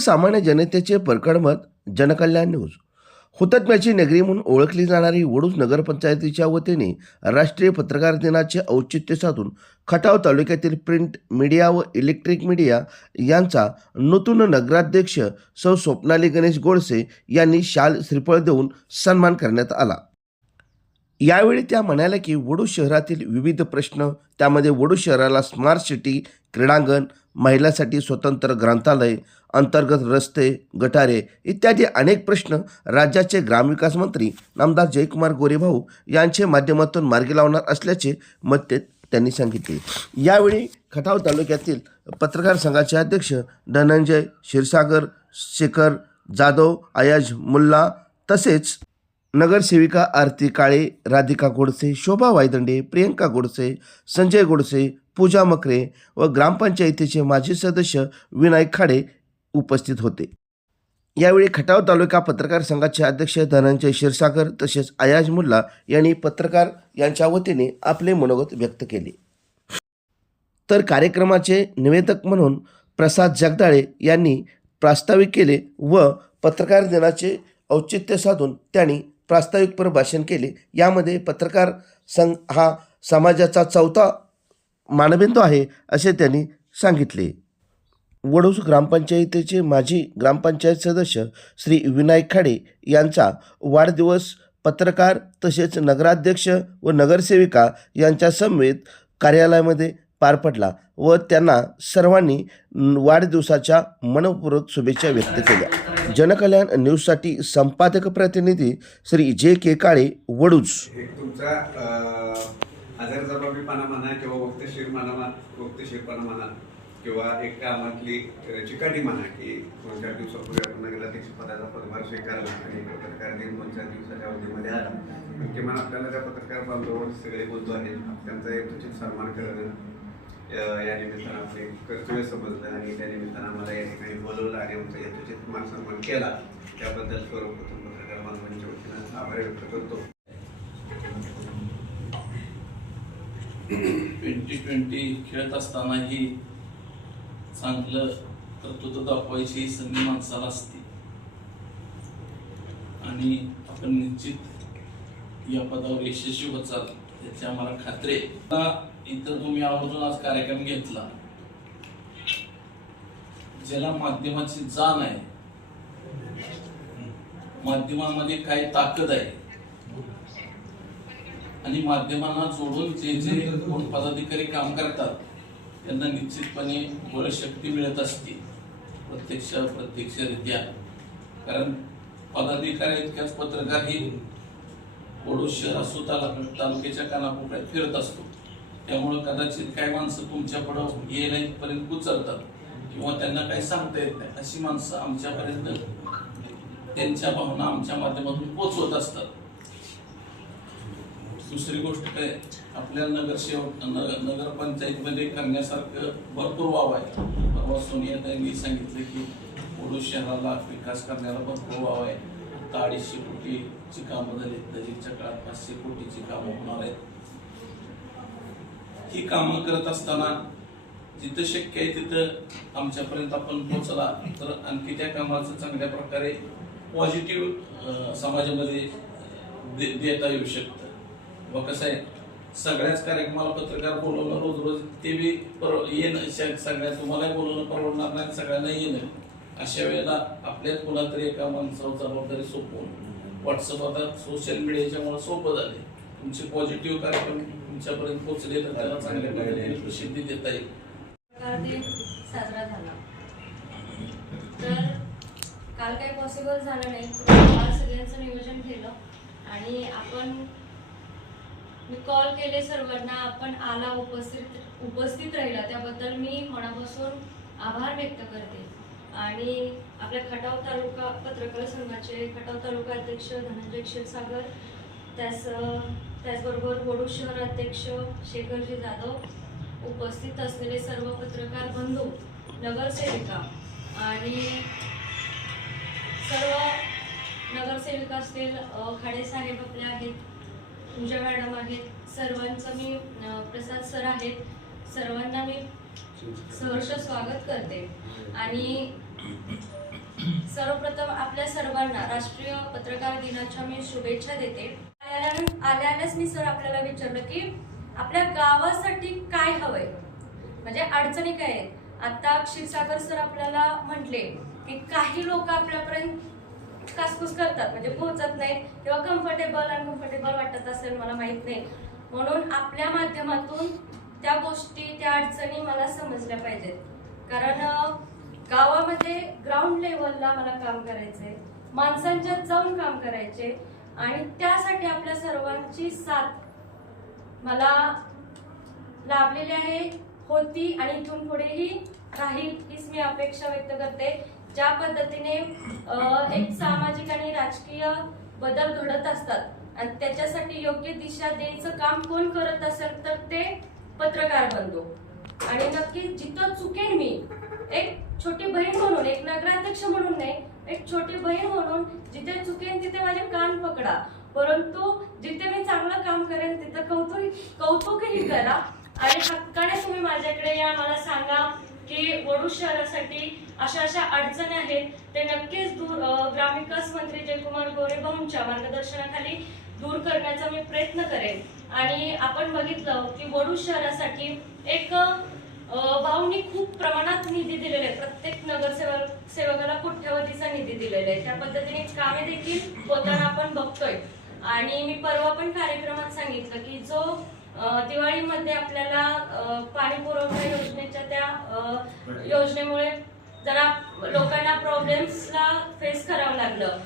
सर्वसामान्य जनतेचे परकड मत जनकल्याण न्यूज. हुतात्म्याची नगरी म्हणून ओळखली जाणारी वडूज नगरपंचायतीच्या वतीने राष्ट्रीय पत्रकार दिनाचे औचित्य साधून खटाव तालुक्यातील प्रिंट मीडिया व इलेक्ट्रिक मीडिया यांचा नूतन नगराध्यक्ष सौ स्वप्नाली गणेश गोडसे यांनी शाल श्रीफळ देऊन सन्मान करण्यात आला. यावेळी त्या म्हणाल्या की वडू शहरातील विविध प्रश्न त्यामध्ये वडू शहराला स्मार्ट सिटी क्रीडांगण महिलांसाठी स्वतंत्र ग्रंथालय अंतर्गत रस्ते गटारे इत्यादी अनेक प्रश्न राज्याचे ग्रामविकास मंत्री नामदार जयकुमार गोरेभाऊ यांचे माध्यमातून मार्गी लावणार असल्याचे मत त्यांनी सांगितले. यावेळी खटाव तालुक्यातील पत्रकार संघाचे अध्यक्ष धनंजय क्षीरसागर शेखर जाधव अयाज मुल्ला तसेच नगरसेविका आरती काळे राधिका गोडसे शोभा वायदंडे प्रियंका गोडसे संजय गोडसे पूजा मकरे व ग्रामपंचायतीचे माजी सदस्य विनायक खाडे उपस्थित होते. यावेळी खटाव तालुका पत्रकार संघाचे अध्यक्ष धनंजय क्षीरसागर तसेच अयाज मुल्ला यांनी पत्रकार यांच्या वतीने आपले मनोगत व्यक्त केले. तर कार्यक्रमाचे निवेदक म्हणून प्रसाद जगदाळे यांनी प्रास्ताविक केले व पत्रकार दिनाचे औचित्य साधून त्यांनी प्रास्ताविकपर भाषण केले. यामध्ये पत्रकार संघ हा समाजाचा चौथा मानबिंदू आहे असे त्यांनी सांगितले. वडूस ग्रामपंचायतीचे माजी ग्रामपंचायत सदस्य श्री विनायक खाडे यांचा वाढदिवस पत्रकार तसेच नगराध्यक्ष व नगरसेविका यांच्या समवेत कार्यालयामध्ये पार पडला व त्यांना सर्वांनी वाढदिवसाच्या मनपूर्वक शुभेच्छा व्यक्त केल्या. जनकल्याण न्यूजसाठी संपादक प्रतिनिधी श्री जे के काळे वडूज. आजार जबाबीपणा म्हणा किंवा वक्तशीरपणा म्हणा वक्तशीरपणा म्हणा किंवा एक कामातली चिकाटी म्हणा की दोन चार दिवसापूर्वी आपण नगराध्यक्ष पदाचा पदभार स्वीकारला आणि पत्रकार दिन दोन चार दिवसाच्या अवधीमध्ये आला. किमान आपल्याला त्या पत्रकार बांधवांवर सगळे बोलतो आहेत. त्यांचा एक उचित सन्मान करणं या निमित्तानं आपले कर्तव्य समजलं आणि त्या निमित्तानं आम्हाला या ठिकाणी बोलवलं आणि आमचा यथोचित मान सन्मान केला. त्याबद्दल सर्वप्रथम पत्रकार मानवांच्या वतीनं आभार व्यक्त करतो. ट्वेंटी ट्वेंटी खेळत असतानाही चांगलं कर्तृत्व दाखवायची संधी माणसाला असते. आणि आपण निश्चित या पदावर यशस्वी होत याची आम्हाला खात्री आहे. इथं इतर तुम्ही आवर्जून आज कार्यक्रम घेतला. ज्याला माध्यमाची जाण आहे. माध्यमांमध्ये काय ताकद आहे. आणि माध्यमांना जोडून जे जे कोण पदाधिकारी काम करतात त्यांना निश्चितपणे बळशक्ती मिळत असते. प्रत्यक्ष प्रत्यक्षरित्या. कारण पदाधिकारी इतक्याच पत्रकार ही वडोद शहर असो तालुक्याच्या कानाकोपऱ्यात फिरत असतो. त्यामुळं कदाचित काही माणसं तुमच्या पुढं येण्या उचलतात. किंवा त्यांना काही सांगता येत नाही. अशी माणसं आमच्यापर्यंत त्यांच्या भावना आमच्या माध्यमातून पोचवत असतात. दुसरी गोष्ट काय? आपल्या नगरसेवक नगर नगरपंचायतीमध्ये करण्यासारखं भरपूर वाव आहे. परवा सोनियाताईंनी सांगितलं की वडूद शहराला विकास करण्याला भरपूर वाव आहे. आता अडीचशे कोटीची कामं झाली. नजीकच्या काळात पाचशे कोटीची कामं होणार आहेत. ही कामं करत असताना जिथं शक्य आहे तिथं आमच्यापर्यंत आपण पोहोचला. तर आणखी त्या कामाचं चांगल्या प्रकारे पॉझिटिव्ह समाजामध्ये दे- देता येऊ शकतं. व कसं आहे सगळ्याच कार्यक्रमाला पत्रकार बोलवणं रोज रोज ते बी पर येणं श- सगळ्या तुम्हाला बोलवणं परवडणार नाही सगळ्यांना येणं. अशा वेळेला आपल्यात कोणातरी एका माणसावर जबाबदारी सोपवून व्हॉट्सअप आता सोशल मीडियाच्यामुळे सोपं झाले तुमचे पॉझिटिव्ह कार्यक्रम तुमच्यापर्यंत पोहोचले तर त्याला चांगल्या पद्धतीने प्रसिद्धी देता येईल. साजरा झाला. तर काल काही पॉसिबल झालं नाही. काल सगळ्यांचं नियोजन केलं. आणि आपण मी कॉल केले सर्वांना आपण आला उपस्थित उपस्थित राहिला. त्याबद्दल मी मनापासून आभार व्यक्त करते. आणि आपल्या खटाव तालुका पत्रकार संघाचे खटाव तालुका अध्यक्ष धनंजय क्षीरसागर त्याच त्याचबरोबर वडू शहर अध्यक्ष शेखरजी जाधव उपस्थित असलेले सर्व पत्रकार बंधू नगरसेविका आणि सर्व नगरसेविका असतील खाडेसाहेब खाडे साहेब आपले आहेत पूजा मॅडम आहेत सर्वांचं मी प्रसाद सर आहेत सर्वांना मी सहर्ष स्वागत करते. आणि सर्वप्रथम आपल्या सर्वांना राष्ट्रीय पत्रकार दिनाच्या मी शुभेच्छा देते. आल्या आल्यानेच मी सर आपल्याला विचारलं की आपल्या गावासाठी काय हवंय? म्हणजे अडचणी काय आहेत? आता क्षीरसागर सर आपल्याला म्हटले की काही लोक आपल्यापर्यंत कासकूस करतात म्हणजे पोहोचत नाहीत किंवा कम्फर्टेबल अनकम्फर्टेबल वाटत असेल मला माहीत नाही. म्हणून आपल्या माध्यमातून त्या गोष्टी त्या अडचणी मला समजल्या पाहिजेत. कारण गावामध्ये ग्राउंड लेवलला मला काम करायचंय. माणसांच्यात जाऊन काम करायचे आणि त्यासाठी आपल्या सर्वांची साथ मला लाभलेली आहे होती आणि इथून पुढेही राहील हीच मी अपेक्षा व्यक्त करते. ज्या पद्धतीने एक सामाजिक आणि राजकीय बदल घडत असतात आणि त्याच्यासाठी योग्य दिशा द्यायचं काम कोण करत असेल तर ते पत्रकार बनतो आणि नक्की जिथं चुकेन मी एक छोटी बहीण म्हणून एक नगराध्यक्ष म्हणून नाही एक छोटी बहीण म्हणून जिथे चुके पकडा परंतु जिथे मी चांगलं काम करेन तिथं कौतुक कौतुकही करा. आणि हक्काने तुम्ही माझ्याकडे या. मला सांगा की वडू शहरासाठी अशा अशा अडचणी आहेत. ते नक्कीच दूर ग्रामविकास मंत्री जयकुमार गोरे भाऊंच्या मार्गदर्शनाखाली दूर करण्याचा मी प्रयत्न करेन. आणि आपण बघितलं की वडू शहरासाठी एक भाऊंनी खूप प्रमाणात निधी दिलेला आहे प्रत्येक नगरसेवक सेवकाला कोट्यावधीचा निधी दिलेला आहे. त्या पद्धतीने कामे देखील होताना आपण बघतोय. आणि मी परवा पण कार्यक्रमात सांगितलं की जो दिवाळीमध्ये आपल्याला पाणी पुरवठा योजनेच्या त्या योजनेमुळे जरा लोकांना प्रॉब्लेम्सला फेस करावं लागलं.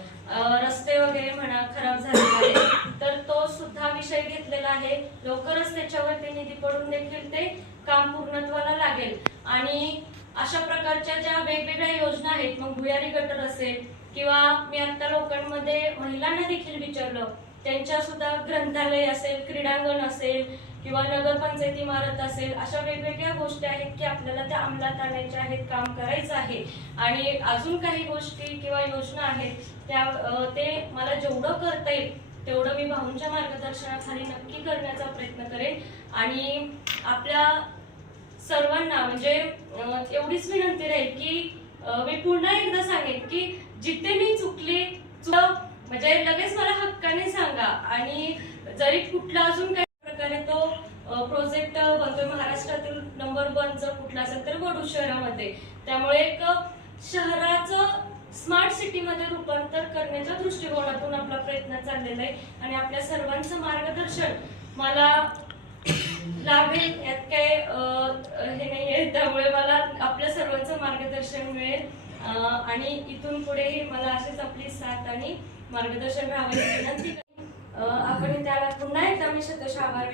रस्ते वगैरे म्हणा खराब झालेले आहेत तर तो सुद्धा विषय घेतलेला आहे. लवकरच त्याच्यावरती निधी पडून देखील ते काम पूर्णत्वाला लागेल. आणि अशा प्रकारच्या ज्या वेगवेगळ्या योजना आहेत मग भुयारी गटर असेल किंवा मी आता लोकांमध्ये महिलांना देखील विचारलं त्यांच्या सुद्धा ग्रंथालय असेल क्रीडांगण असेल किंवा नगरपंचायत इमारत असेल अशा वेगवेगळ्या गोष्टी आहेत की आपल्याला त्या अंमलात आणायच्या आहेत काम करायचं आहे. आणि अजून काही गोष्टी किंवा योजना आहेत त्या ते मला जेवढं करता येईल तेवढं मी भाऊंच्या मार्गदर्शनाखाली नक्की करण्याचा प्रयत्न करेन. आणि आपल्या सर्वांना म्हणजे एवढीच विनंती राहील की मी पुन्हा एकदा सांगेन की जिथे मी चुकले चुक म्हणजे लगेच मला हक्काने सांगा. आणि जरी कुठला अजून काही प्रकारे तो प्रोजेक्ट बनतोय महाराष्ट्रातील नंबर वन जर कुठला असेल तर वडू शहरामध्ये. त्यामुळे एक शहराचं स्मार्ट सिटीमध्ये रूपांतर करण्याच्या दृष्टिकोनातून आपला प्रयत्न चाललेला आहे. आणि आपल्या सर्वांचं मार्गदर्शन मला लाभेल यात काय हे नाही आहे. त्यामुळे मला आपल्या सर्वांचं मार्गदर्शन मिळेल. अं, आणि इथून पुढेही मला अशीच आपली साथ आणि मार्गदर्शन राहावं विनंती आपण त्याला पुन्हा एकदा मी शतश आभार